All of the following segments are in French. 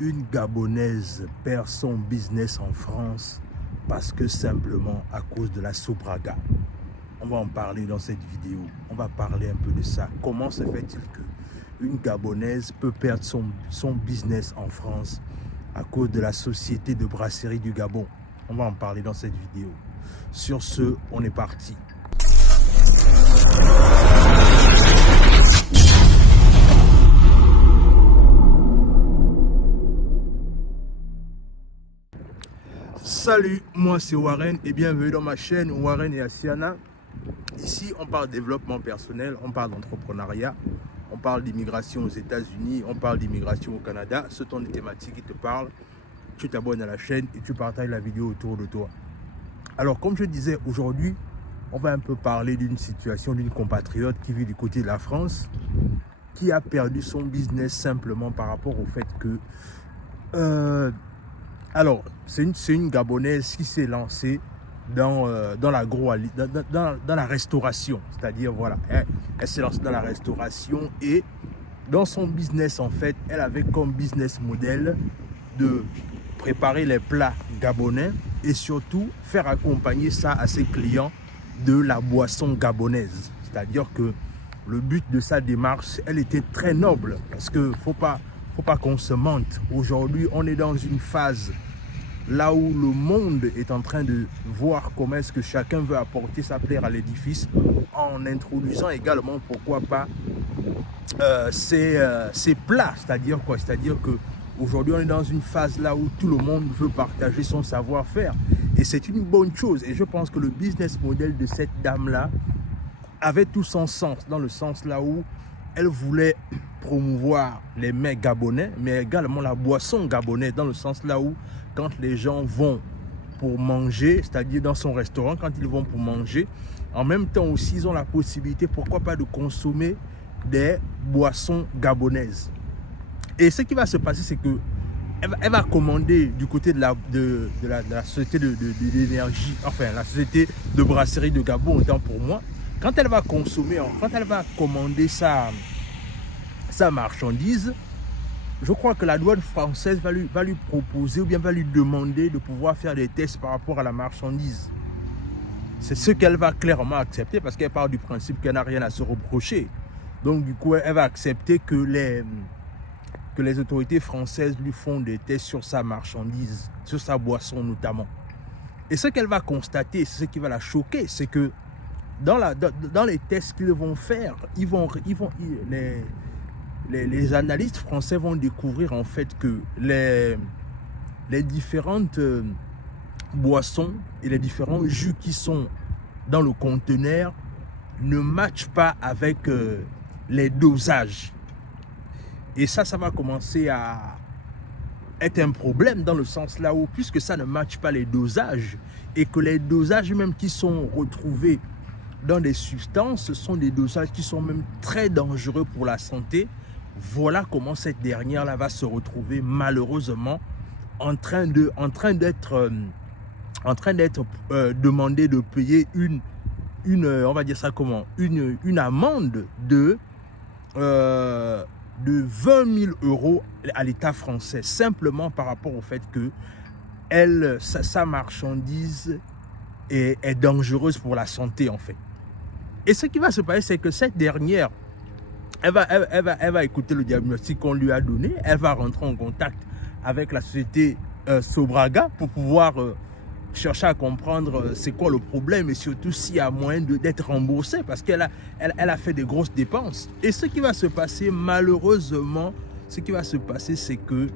Une Gabonaise perd son business en France parce que simplement à cause de la Sobraga. On va en parler dans cette vidéo. On va parler un peu de ça. Comment se fait-il qu'une Gabonaise peut perdre son business en France à cause de la société de brasserie du Gabon? On va en parler dans cette vidéo. Sur ce, on est parti. Salut, moi c'est Warren et bienvenue dans ma chaîne Warren et Asiana. Ici, on parle développement personnel, on parle d'entrepreneuriat, on parle d'immigration aux États-Unis, on parle d'immigration au Canada. Ce sont des thématiques qui te parlent. Tu t'abonnes à la chaîne et tu partages la vidéo autour de toi. Alors, comme je disais, aujourd'hui, on va un peu parler d'une situation d'une compatriote qui vit du côté de la France, qui a perdu son business simplement par rapport au fait que... Alors, c'est une Gabonaise qui s'est lancée dans la restauration. C'est-à-dire, voilà, elle s'est lancée dans la restauration et dans son business, en fait, elle avait comme business model de préparer les plats gabonais et surtout faire accompagner ça à ses clients de la boisson gabonaise. C'est-à-dire que le but de sa démarche, elle était très noble parce que faut pas qu'on se mente. Aujourd'hui, on est dans une phase là où le monde est en train de voir comment est-ce que chacun veut apporter sa pierre à l'édifice en introduisant également, pourquoi pas, ces plats. C'est-à-dire quoi? C'est-à-dire qu'aujourd'hui, on est dans une phase là où tout le monde veut partager son savoir-faire. Et c'est une bonne chose. Et je pense que le business model de cette dame-là avait tout son sens, dans le sens là où elle voulait promouvoir les mets gabonais, mais également la boisson gabonaise, dans le sens là où quand les gens vont pour manger, c'est-à-dire dans son restaurant, quand ils vont pour manger, en même temps aussi, ils ont la possibilité, pourquoi pas, de consommer des boissons gabonaises. Et ce qui va se passer, c'est que elle va commander du côté de la société de l'énergie, enfin la société de brasserie de Gabon, autant pour moi. Quand elle va consommer, quand elle va commander sa marchandise, je crois que la douane française va lui proposer ou bien va lui demander de pouvoir faire des tests par rapport à la marchandise. C'est ce qu'elle va clairement accepter parce qu'elle part du principe qu'elle n'a rien à se reprocher. Donc du coup, elle va accepter que les autorités françaises lui font des tests sur sa marchandise, sur sa boisson notamment. Et ce qu'elle va constater, ce qui va la choquer, c'est que dans les tests qu'ils vont faire, les analystes français vont découvrir en fait que les différentes boissons et les différents jus qui sont dans le conteneur ne matchent pas avec les dosages. Et ça va commencer à être un problème dans le sens là où, puisque ça ne matche pas les dosages et que les dosages même qui sont retrouvés dans des substances, ce sont des dosages qui sont même très dangereux pour la santé. Voilà comment cette dernière-là va se retrouver malheureusement en train d'être demandé de payer on va dire ça comment, une amende de 20 000 € à l'État français, simplement par rapport au fait que sa marchandise est dangereuse pour la santé en fait. Et ce qui va se passer, c'est que cette dernière, elle va écouter le diagnostic qu'on lui a donné, elle va rentrer en contact avec la société Sobraga pour pouvoir chercher à comprendre c'est quoi le problème et surtout s'il y a moyen d'être remboursée parce qu'elle a fait des grosses dépenses. Et ce qui va se passer, malheureusement, c'est que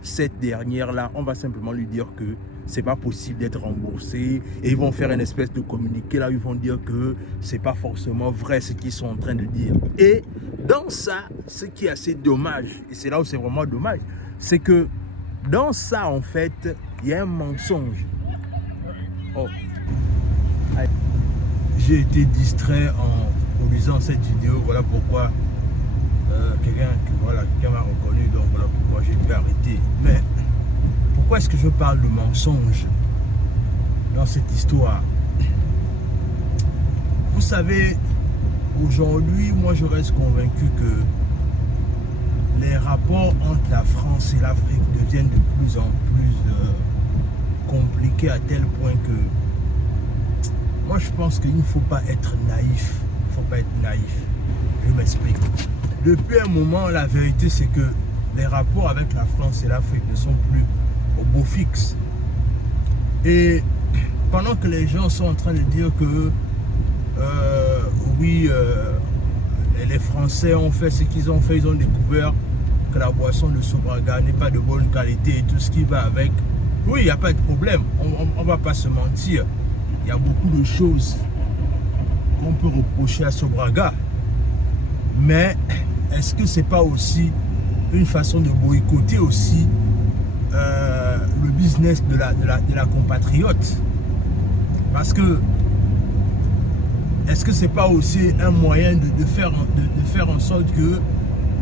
cette dernière-là, on va simplement lui dire que c'est pas possible d'être remboursé et ils vont faire une espèce de communiqué là, ils vont dire que c'est pas forcément vrai ce qu'ils sont en train de dire. Et dans ça, ce qui est assez dommage, et c'est là où c'est vraiment dommage, c'est que dans ça, en fait, il y a un mensonge. Oh. J'ai été distrait en produisant cette vidéo, voilà pourquoi quelqu'un m'a reconnu, donc voilà pourquoi j'ai dû arrêter. Mais pourquoi est-ce que je parle de mensonge dans cette histoire? Vous savez, aujourd'hui, moi je reste convaincu que les rapports entre la France et l'Afrique deviennent de plus en plus compliqués à tel point que moi je pense qu'il ne faut pas être naïf. Il ne faut pas être naïf. Je m'explique. Depuis un moment, la vérité c'est que les rapports avec la France et l'Afrique ne sont plus au beau fixe. Et pendant que les gens sont en train de dire que oui, les Français ont fait ce qu'ils ont fait, ils ont découvert que la boisson de Sobraga n'est pas de bonne qualité et tout ce qui va avec. Oui, il n'y a pas de problème, on ne va pas se mentir. Il y a beaucoup de choses qu'on peut reprocher à Sobraga. Mais est-ce que ce n'est pas aussi une façon de boycotter aussi le business de la compatriote? Parce que est-ce que c'est pas aussi un moyen de faire en sorte que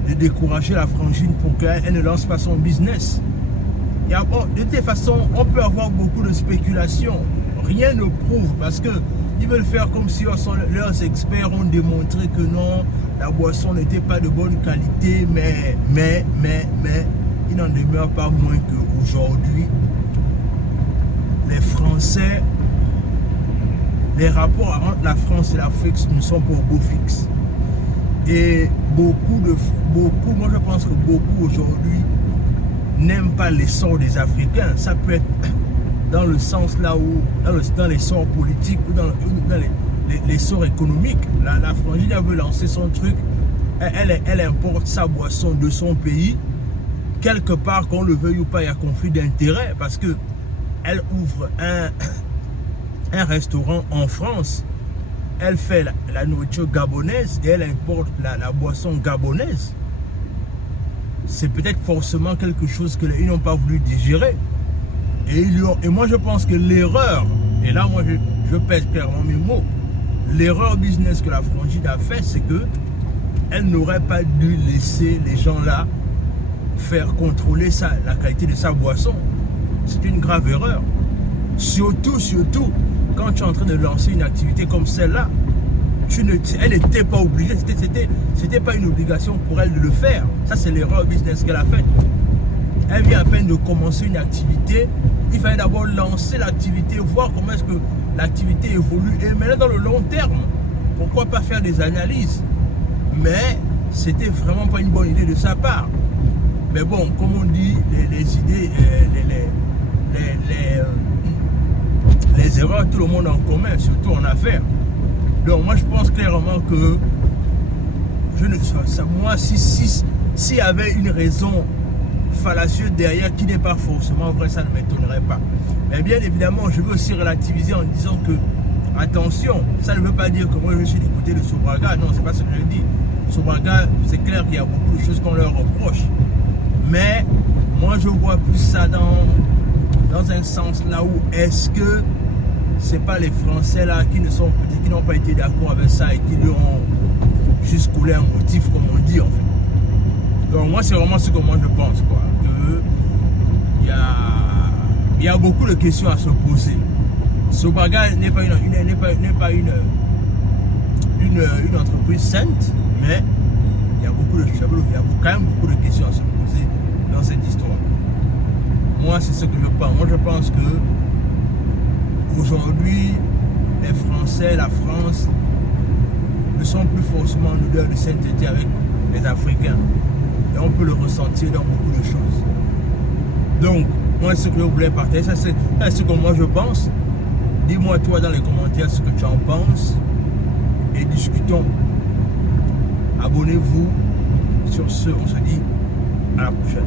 de décourager la frangine pour qu'elle ne lance pas son business? De toute façon, on peut avoir beaucoup de spéculations. Rien ne prouve parce que ils veulent faire comme si leurs experts ont démontré que non, la boisson n'était pas de bonne qualité, mais il n'en demeure pas moins qu'aujourd'hui, les Français, les rapports entre la France et l'Afrique ne sont pas au beau fixe. Et beaucoup, moi je pense que beaucoup aujourd'hui n'aiment pas l'essor des Africains. Ça peut être dans le sens là où, dans l'essor politique ou dans l'essor économique. La frangine veut lancer son truc, elle importe sa boisson de son pays. Quelque part, qu'on le veuille ou pas, il y a conflit d'intérêts parce que elle ouvre un restaurant en France, elle fait la nourriture gabonaise et elle importe la boisson gabonaise. C'est peut-être forcément quelque chose que ils n'ont pas voulu digérer. Et moi je pense que l'erreur, et là moi je pèse clairement mes mots, l'erreur business que la frangine a fait, c'est que elle n'aurait pas dû laisser les gens là faire contrôler la qualité de sa boisson. C'est une grave erreur. Surtout, quand tu es en train de lancer une activité comme celle-là, elle n'était pas obligée, c'était pas une obligation pour elle de le faire. Ça, c'est l'erreur business qu'elle a faite. Elle vient à peine de commencer une activité, il fallait d'abord lancer l'activité, voir comment est-ce que l'activité évolue. Et maintenant, dans le long terme, pourquoi pas faire des analyses? Mais c'était vraiment pas une bonne idée de sa part. Mais bon, comme on dit, les idées, les erreurs, tout le monde en commun, surtout en affaires. Donc moi je pense clairement que moi s'il y avait une raison fallacieuse derrière qui n'est pas forcément vraie, ça ne m'étonnerait pas. Mais bien évidemment, je veux aussi relativiser en disant que attention, ça ne veut pas dire que moi je suis du côté de Sobraga. Non, c'est pas ce que je dis. Sobraga, c'est clair qu'il y a beaucoup de choses qu'on leur reproche. Mais moi je vois plus ça dans un sens là où est-ce que c'est pas les Français là qui n'ont pas été d'accord avec ça et qui lui ont juste coulé un motif comme on dit en fait. Donc moi c'est vraiment ce que moi je pense quoi. Que il y a beaucoup de questions à se poser. Sobraga n'est pas une entreprise sainte, mais il y a quand même beaucoup de questions à se poser dans cette histoire. Moi c'est ce que je pense. Moi je pense que aujourd'hui, les Français, la France, ne sont plus forcément en odeur de sainteté avec les Africains. Et on peut le ressentir dans beaucoup de choses. Donc, moi, ce que je voulais partager, ça c'est ce que moi je pense. Dis-moi toi dans les commentaires ce que tu en penses. Et discutons. Abonnez-vous. Sur ce, on se dit à la prochaine.